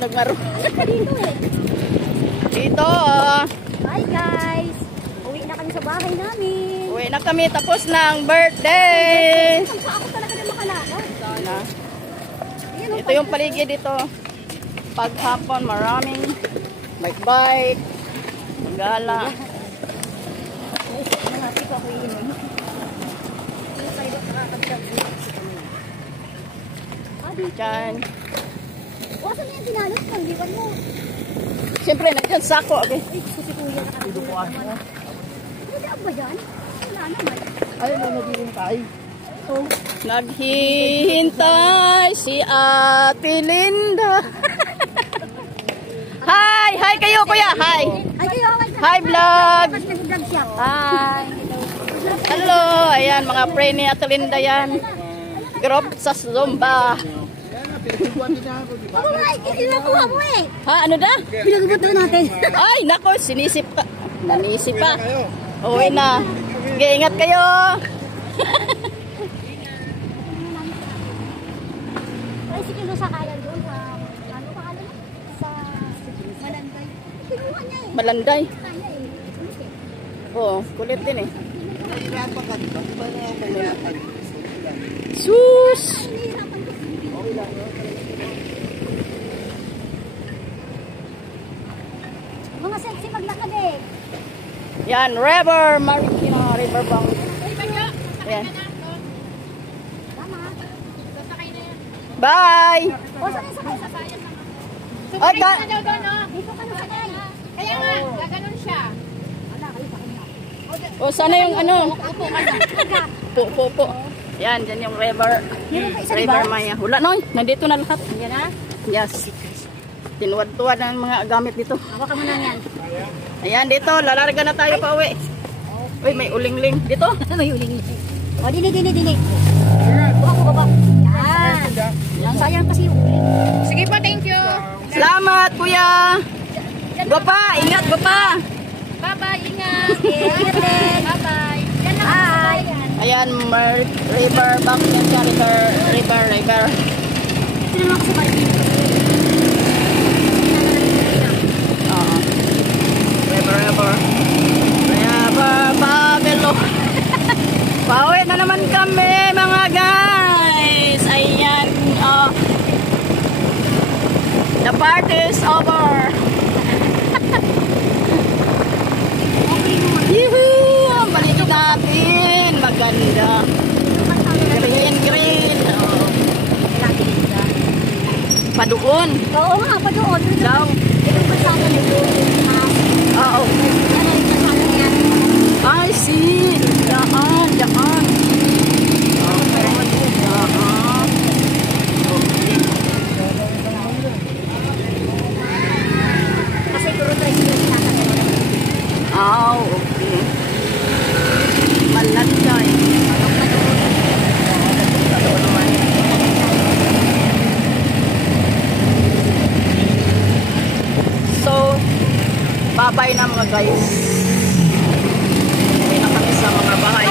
nagmaro. Dito eh. Dito, Hi guys! Uwi na kami sa bahay namin. uwi na kami tapos ng birthday. Ako talaga na makalakad. Sana. Ayan, Ito yung paligid dito. Paghapon, maraming bike-bike, gala. Nangati ko ako iinom. Ano kayo nakakagdag? Diyan. Wasan niya yung tinalot ko? Hindi mo. Siyempre, nandiyan sako. Okay. Ay, gusto si kuya nakakagdag naman. Hindi ba yan? Wala naman. Ay, naghihintay. Naghihintay si Ate Linda. Hi! Hi kayo, kuya! Hi! Hi, vlog! Hi! Hello! Ayan, mga pray ni Ate Linda yan. Group sa Zumba. Kinukuha mo eh. Ha? Ano da? Pinagugot na natin. Ay, nako! Sinisip pa. Nanisip pa. Uwi na. Sige, ingat kayo! Ay, si Kilo sakayan doon. Ano pangalan mo? Sa Malanday. Kinuha niya eh. Malanday. Kaya eh. Oo, kulit din eh. Sus! Mga sexy maglakad eh. Yan, river, Marikina, river bank. Yan. Tama. Bye! O, sakay, sakay. Ay, Dito ka na sakay. Kaya nga, gaganon siya. Wala, kayo sakay na. O, sana yung ano? Upo, Po. Yan, dyan yung river. River Maya. Wala na, nandito na lahat. Yan na. Yes. Tinuwad-tuwad ang mga gamit dito. Hawakan mo na yan. Ayan, dito. Lalarga na tayo pa uwi. Uy, may uling-ling. Dito? May uling. O, dini. Baba. Yan. Yan, sayang kasi yung uling. Sige po, thank you. Salamat, kuya. Bapa, ingat, bapa. Bye-bye, ingat. Okay, ingat din. Bye-bye. Bye. Ayan, river bank yan siya. River. Sino naman kasi balik dito? Oo. River, Pabelo. Pauwi na naman kami, mga guys. Ayan, the party is over. Yuhuu! Ang paligid natin. Maganda. Green. Oh. Padoon. Oo nga, pa doon. Daw. Ito pa sana doon. Oo. I see. Daan. Okay. Kasi puro tricycle nakakagawa. Okay. Malanday. So, bye-bye na mga guys. Uwi na kami sa mga bahay.